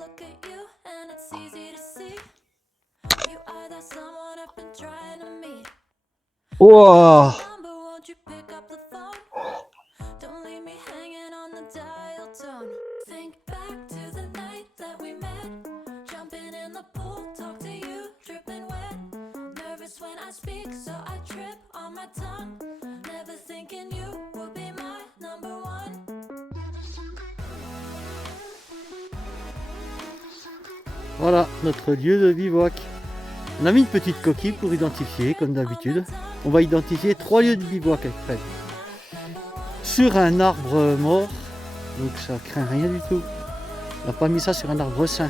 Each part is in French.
look at you and it's easy to see. You are that someone I've been trying to meet. Wow. Number, won't you pick up the phone? Don't leave me hanging on the dial tone. Think back to the night that we met. Jumping in the pool, talk to you, dripping wet. Nervous when I speak, so I trip on my tongue. Never thinking you would be my number one. Voilà notre lieu de bivouac. On a mis une petite coquille pour identifier, comme d'habitude. On va identifier 3 lieux de bivouac avec Fred. Sur un arbre mort, donc ça craint rien du tout. On n'a pas mis ça sur un arbre sain.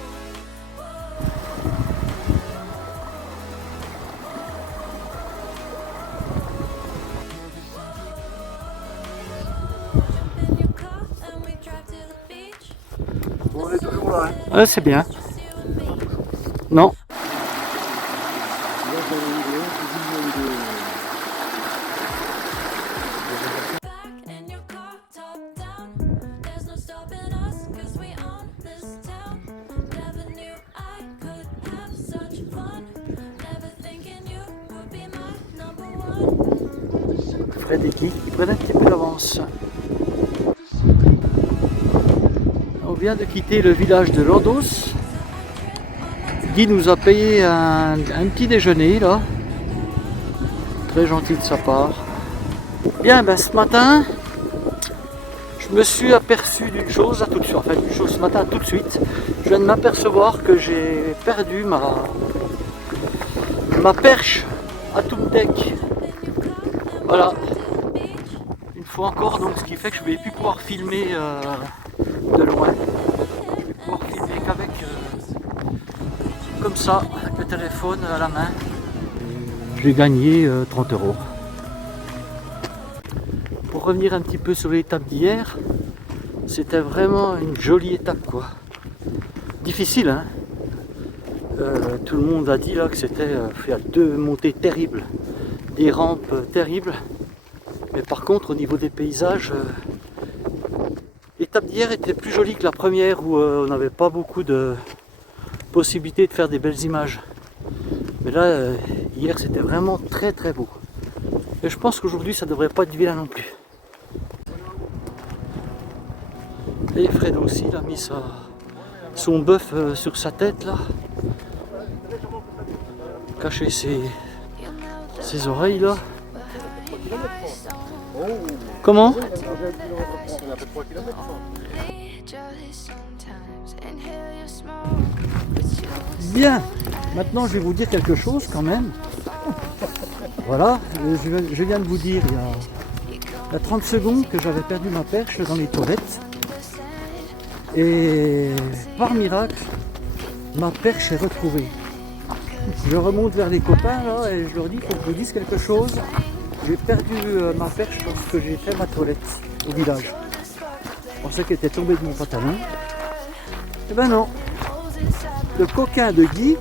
In your car and we drive to the beach. On est toujours là. Ah, c'est bien. Non. Back in your car, top down. There's no stopping us, cause we own this town. Never knew I could have such fun. Never thinking you would be my number one. Fred et Guy, ils prennent un petit peu d'avance. On vient de quitter le village de Landos. Guy nous a payé un petit déjeuner là. Très gentil de sa part. Bien, ben ce matin, je me suis aperçu d'une chose, tout de suite, enfin d'une chose ce matin tout de suite. Je viens de m'apercevoir que j'ai perdu ma perche à Tumtek. Voilà. Une fois encore, donc ce qui fait que je ne vais plus pouvoir filmer de loin. Je vais pouvoir filmer qu'avec comme ça, avec le téléphone à la main. J'ai gagné 30 €. Pour revenir un petit peu sur l'étape d'hier, c'était vraiment une jolie étape quoi. Difficile hein. Tout le monde a dit là que c'était fait à 2 montées terribles, des rampes terribles. Mais par contre au niveau des paysages, l'étape d'hier était plus jolie que la première où on n'avait pas beaucoup de possibilités de faire des belles images. Mais là, hier c'était vraiment très très beau. Et je pense qu'aujourd'hui ça devrait pas être vilain non plus. Et Fred aussi, il a mis son bœuf sur sa tête là. Cacher ses oreilles là. Comment? Bien, maintenant je vais vous dire quelque chose quand même. Voilà, je viens de vous dire il y a 30 secondes que j'avais perdu ma perche dans les toilettes. Et par miracle, ma perche est retrouvée. Je remonte vers les copains là et je leur dis qu'il faut que je dise quelque chose. J'ai perdu ma perche parce que j'ai fait ma toilette au village. Je pensais qu'elle était tombée de mon pantalon. Et ben non. Le coquin de Guy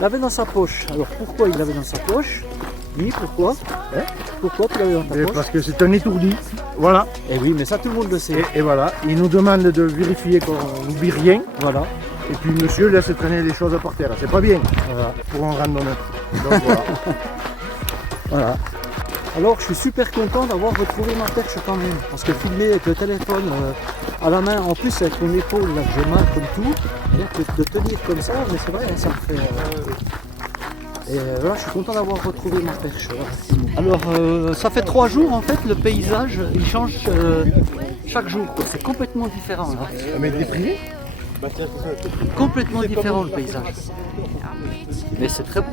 l'avait dans sa poche. Alors pourquoi il l'avait dans sa poche? Guy, pourquoi hein? Pourquoi tu l'avais dans ta poche? Parce que c'est un étourdi. Voilà. Eh oui, mais ça tout le monde le sait. Et voilà. Il nous demande de vérifier qu'on n'oublie rien. Voilà. Et puis monsieur laisse traîner les choses par terre. C'est pas bien pour un randonneur. Donc voilà. Voilà. Alors je suis super content d'avoir retrouvé ma perche quand même. Parce que filmer avec le téléphone à la main, en plus avec mon épaule là que j'ai mal comme tout, de tenir comme ça, mais c'est vrai, ça me fait. Et voilà, je suis content d'avoir retrouvé ma perche. Alors ça fait 3 jours en fait, le paysage il change chaque jour. C'est complètement différent là. Mais déprimé. Complètement différent le paysage. Mais c'est très beau.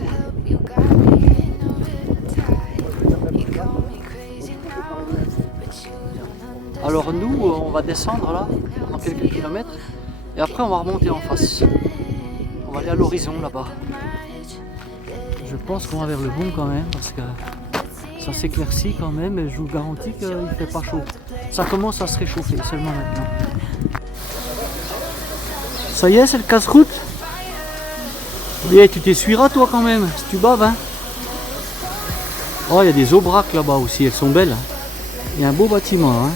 Alors nous, on va descendre là, dans quelques kilomètres, et après on va remonter en face. On va aller à l'horizon là-bas. Je pense qu'on va vers le bon quand même, parce que ça s'éclaircit quand même, et je vous garantis qu'il ne fait pas chaud. Ça commence à se réchauffer seulement maintenant. Ça y est, c'est le casse-croûte. Et tu t'essuieras toi quand même, si tu baves hein. Oh, il y a des aubraques là-bas aussi, elles sont belles. Il y a un beau bâtiment hein.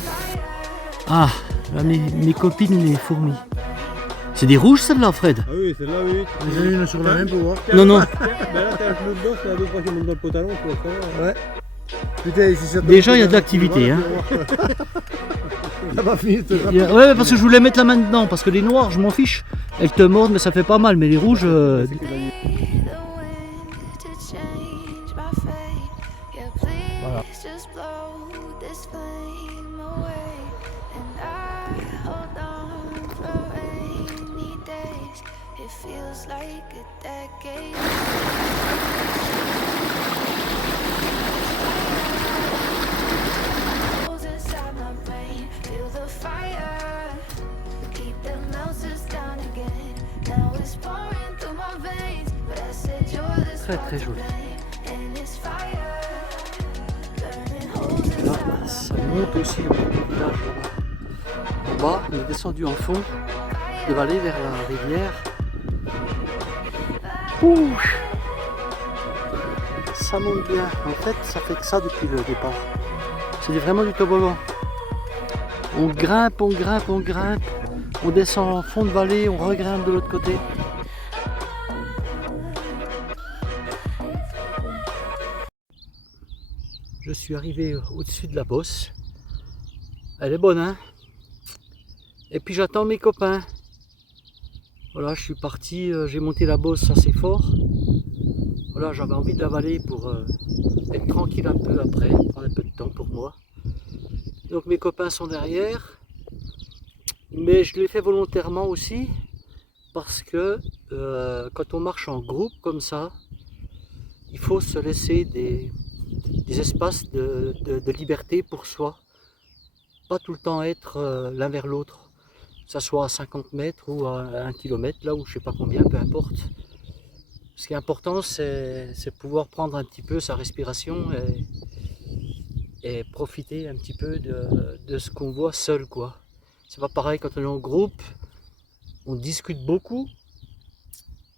Ah, là, mes copines les fourmis. C'est des rouges celles-là, Fred? Ah oui, celle-là, oui. J'en ai une sur la main pour voir. Non, non. Ben là, t'as le genou dedans, c'est la deux fois qu'il monte dans le pantalon, tu vois ça. Ouais. Putain, si ça tombe Déjà, il y a dans de l'activité, la hein. Ça va finir, Ouais, parce que je voulais mettre la main dedans, parce que les noirs, je m'en fiche. Elles te mordent, mais ça fait pas mal. Mais les rouges, the wind to change my fate. Yeah, please just blow this flame away. And I hold on for rainy days. It feels like a decade. Holes inside my brain, feel the fire. Keep the melters down again. Now it's pouring through my veins. But I said you're the très très joli. and it's fire. Burning holes inside Là, ça monte aussi un peu le village là-bas. En bas, on est descendu en fond, de vallée vers la rivière. Ouh, ça monte bien. En fait, ça fait que ça depuis le départ. C'est vraiment du toboggan. On grimpe, on grimpe, on grimpe. On descend en fond de vallée, on regrimpe de l'autre côté. Je suis arrivé au-dessus de la bosse. Elle est bonne, hein? Et puis j'attends mes copains. Voilà, je suis parti, j'ai monté la bosse assez fort. Voilà, j'avais envie de l'avaler pour être tranquille un peu après, prendre un peu de temps pour moi. Donc mes copains sont derrière. Mais je l'ai fait volontairement aussi parce que quand on marche en groupe comme ça, il faut se laisser des espaces de liberté pour soi. Pas tout le temps être l'un vers l'autre, que ça soit à 50 mètres ou à 1 km, là où je sais pas combien, peu importe. Ce qui est important, c'est pouvoir prendre un petit peu sa respiration et profiter un petit peu de ce qu'on voit seul, quoi. C'est pas pareil quand on est en groupe, on discute beaucoup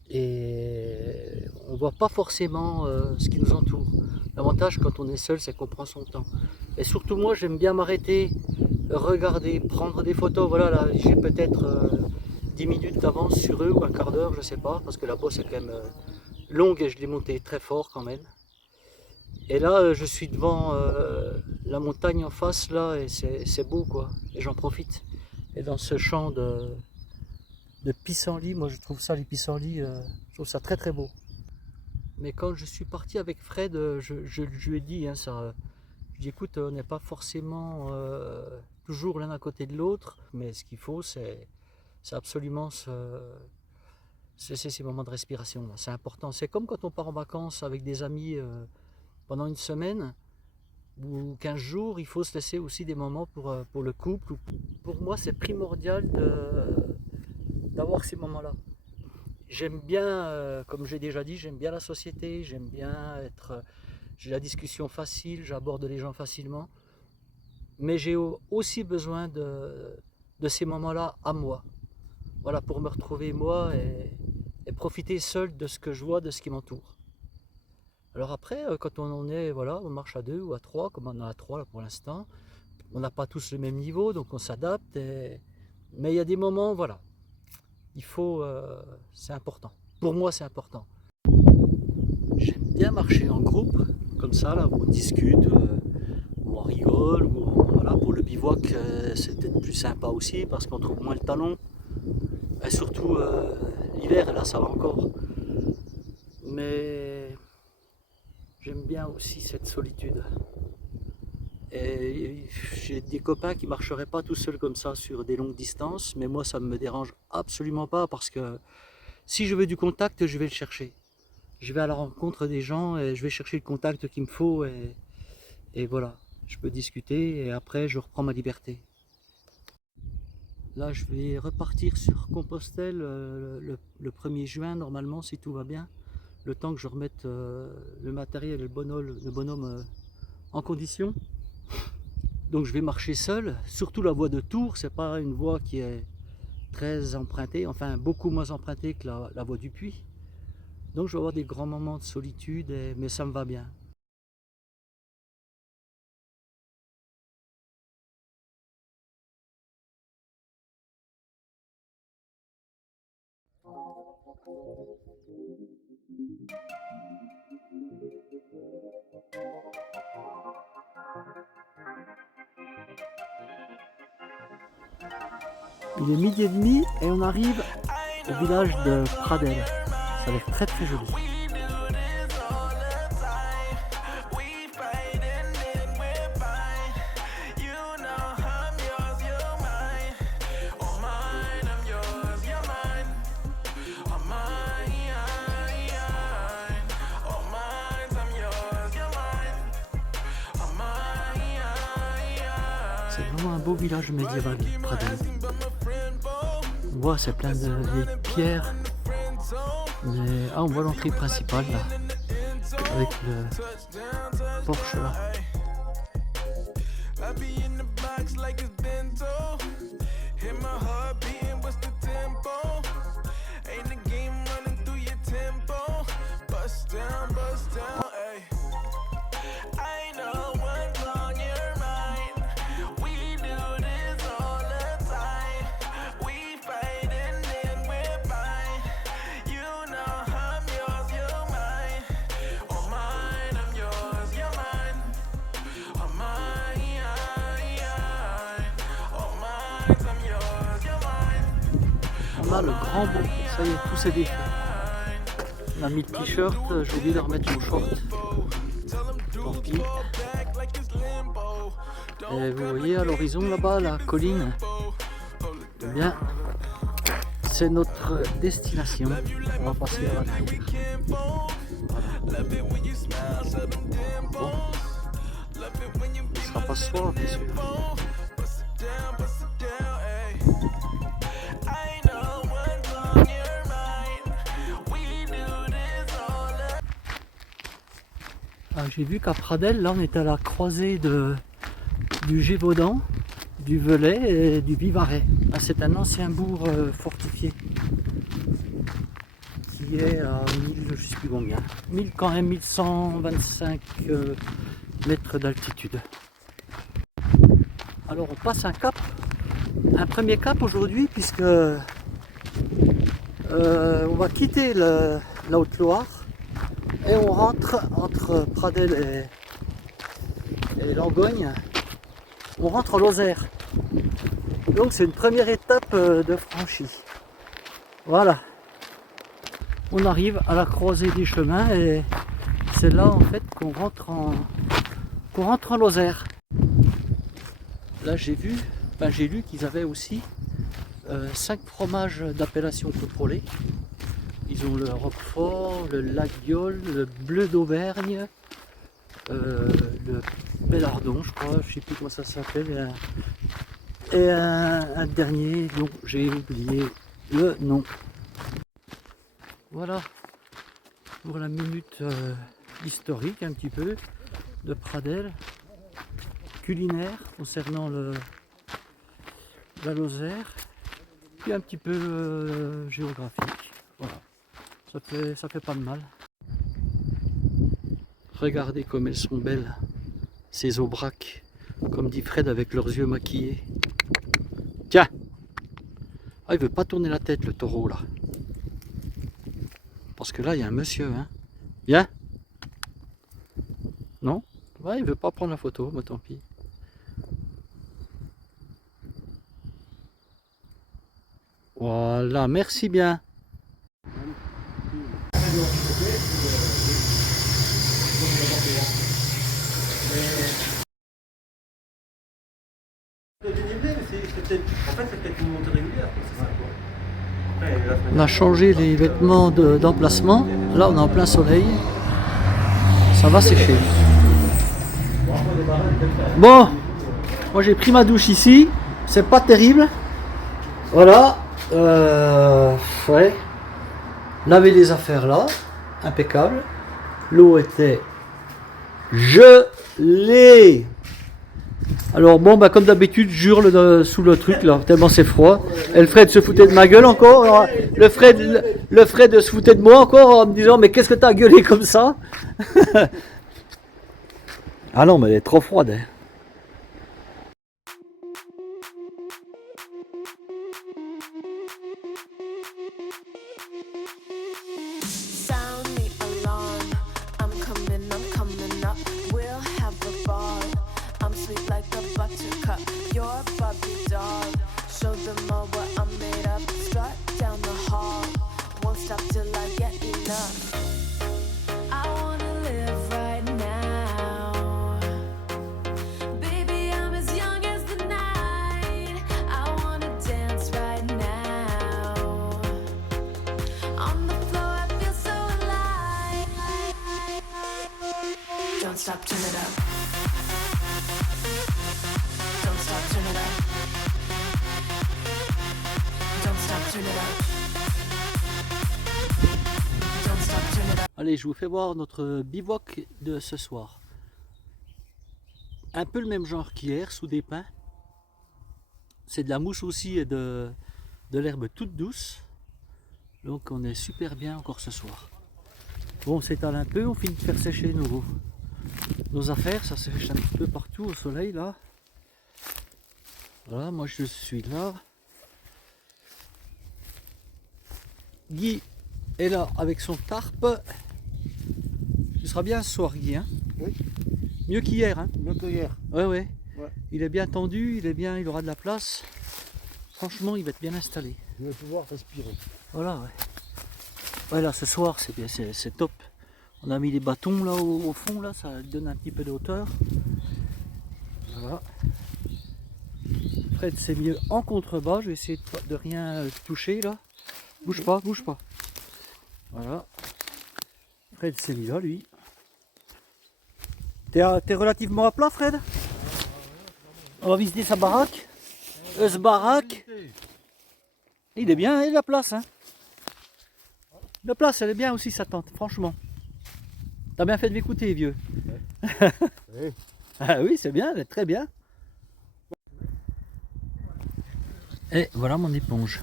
et on voit pas forcément ce qui nous entoure. L'avantage quand on est seul, c'est qu'on prend son temps. Et surtout moi, j'aime bien m'arrêter, regarder, prendre des photos. Voilà, là, j'ai peut-être 10 minutes d'avance sur eux ou un quart d'heure, je sais pas, parce que la bosse est quand même longue et je l'ai montée très fort quand même. Et là, je suis devant la montagne en face là et c'est beau quoi. Et j'en profite. Et dans ce champ de pissenlit, moi je trouve ça, les pissenlits, je trouve ça très très beau. Mais quand je suis parti avec Fred, je lui ai dit, hein, ça, je dis écoute, on n'est pas forcément toujours l'un à côté de l'autre, mais ce qu'il faut, c'est absolument cesser ces moments de respiration. C'est important. C'est comme quand on part en vacances avec des amis pendant une semaine ou 15 jours, il faut se laisser aussi des moments pour le couple. Pour moi, c'est primordial d'avoir ces moments-là. J'aime bien, comme j'ai déjà dit, j'aime bien la société, j'aime bien être... J'ai la discussion facile, j'aborde les gens facilement. Mais j'ai aussi besoin de ces moments-là à moi. Voilà, pour me retrouver moi et profiter seul de ce que je vois, de ce qui m'entoure. Alors après, quand on en est, voilà, on marche à 2 ou à 3, comme on en a à 3 là pour l'instant, on n'a pas tous le même niveau, donc on s'adapte. Mais il y a des moments, voilà, il faut, c'est important. Pour moi, c'est important. J'aime bien marcher en groupe, comme ça, là, où on discute, où on rigole, voilà, pour le bivouac, c'est peut-être plus sympa aussi, parce qu'on trouve moins le talon. Et surtout, l'hiver, là, ça va encore. Mais j'aime bien aussi cette solitude. Et j'ai des copains qui ne marcheraient pas tout seuls comme ça sur des longues distances, mais moi ça ne me dérange absolument pas parce que si je veux du contact, je vais le chercher. Je vais à la rencontre des gens et je vais chercher le contact qu'il me faut et voilà, je peux discuter et après je reprends ma liberté. Là je vais repartir sur Compostelle le 1er juin normalement si tout va bien, le temps que je remette le matériel et le bonhomme en condition. Donc je vais marcher seul, surtout la voie de Tours, c'est pas une voie qui est très empruntée, enfin beaucoup moins empruntée que la voie du Puy. Donc je vais avoir des grands moments de solitude, mais ça me va bien. Il est 12h30 et on arrive au village de Pradelles. Ça a l'air très très joli. C'est vraiment un beau village médiéval, Pradelles. On voit, c'est plein de vieilles pierres. Mais... Ah, on voit l'entrée principale là, avec le porche là. On a le grand bon, ça y est, tout s'est défait. On a mis le t-shirt, j'ai oublié de remettre mon short. Tant pis. Et vous voyez à l'horizon là-bas, la colline, eh bien, c'est notre destination. On va passer à l'arrière. Voilà. Bon. Ce sera pas ce soir, bien sûr. J'ai vu qu'à Pradelles, là on est à la croisée du Gévaudan, du Velay et du Vivarais. C'est un ancien bourg fortifié qui est à 1000, je sais plus combien, 1000 quand même, 1125 mètres d'altitude. Alors on passe un cap, un premier cap aujourd'hui puisque on va quitter la Haute-Loire. Et on rentre entre Pradelles et Langogne, on rentre en Lozère. Donc c'est une première étape de franchie. Voilà. On arrive à la croisée des chemins et c'est là en fait qu'on rentre en Lozère. Là j'ai lu qu'ils avaient aussi 5 fromages d'appellation contrôlée. Ils ont le Roquefort, le Laguiole, le Bleu d'Auvergne, le Bellardon, je crois, je ne sais plus comment ça s'appelle, et un dernier dont j'ai oublié le nom. Voilà pour la minute historique un petit peu de Pradelles, culinaire concernant la Lozère, puis un petit peu géographique. Voilà. Ça fait pas de mal. Regardez comme elles sont belles, ces aubracs, comme dit Fred avec leurs yeux maquillés. Tiens! Ah, il veut pas tourner la tête le taureau là. Parce que là il y a un monsieur, hein. Viens! Non? Ouais, il veut pas prendre la photo, mais tant pis. Voilà, merci bien. On a changé les vêtements d'emplacement. Là, on est en plein soleil. Ça va sécher. Bon, moi j'ai pris ma douche ici. C'est pas terrible. Voilà. Ouais. Laver les affaires là. Impeccable. L'eau était gelée. Alors bon, bah comme d'habitude, j'hurle sous le truc là, tellement c'est froid. Et le Fred se foutait de ma gueule encore. Alors, le Fred se foutait de moi encore en me disant mais qu'est-ce que t'as gueulé comme ça? Ah non, mais elle est trop froide. Hein. stop, turn it up. Don't stop, turn it up. Don't stop, turn it up. Don't stop, turn it up. Allez, je vous fais voir notre bivouac de ce soir. Un peu le même genre qu'hier, sous des pins. C'est de la mousse aussi et de l'herbe toute douce. Donc on est super bien encore ce soir. Bon, on s'étale un peu, on finit de faire sécher nos affaires. Ça sèche un petit peu partout au soleil là. Voilà, moi je suis là. Guy est là avec son tarp. Tu seras bien ce soir, Guy, hein? Oui. Mieux qu'hier, hein? Mieux que hier. Ouais, ouais. Ouais. Il est bien tendu, il aura de la place. Franchement, il va être bien installé. Je vais pouvoir respirer. Voilà, ouais. Ouais, là, ce soir, c'est bien, c'est top. On a mis les bâtons là au fond, là, ça donne un petit peu de hauteur. Voilà. Fred, c'est mieux en contrebas. Je vais essayer de rien toucher là. Bouge pas, bouge pas. Voilà. Fred s'est mis là, lui. T'es relativement à plat, Fred? On va visiter sa baraque. Ce baraque. Il est bien, il a la place. Hein. La place, elle est bien aussi, sa tente, franchement. T'as bien fait de m'écouter, vieux. Oui. Ah oui, c'est bien, elle est très bien. Et voilà mon éponge.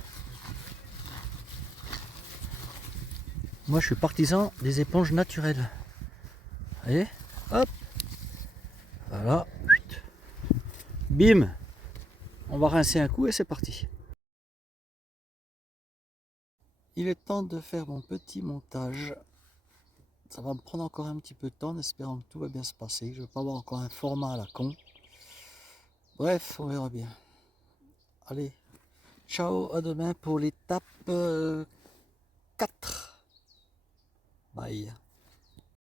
Moi, je suis partisan des éponges naturelles. Vous voyez? Hop. Voilà. Bim. On va rincer un coup et c'est parti. Il est temps de faire mon petit montage. Ça va me prendre encore un petit peu de temps en espérant que tout va bien se passer. Je ne vais pas avoir encore un format à la con. Bref, on verra bien. Allez, ciao, à demain pour l'étape 4. Bye.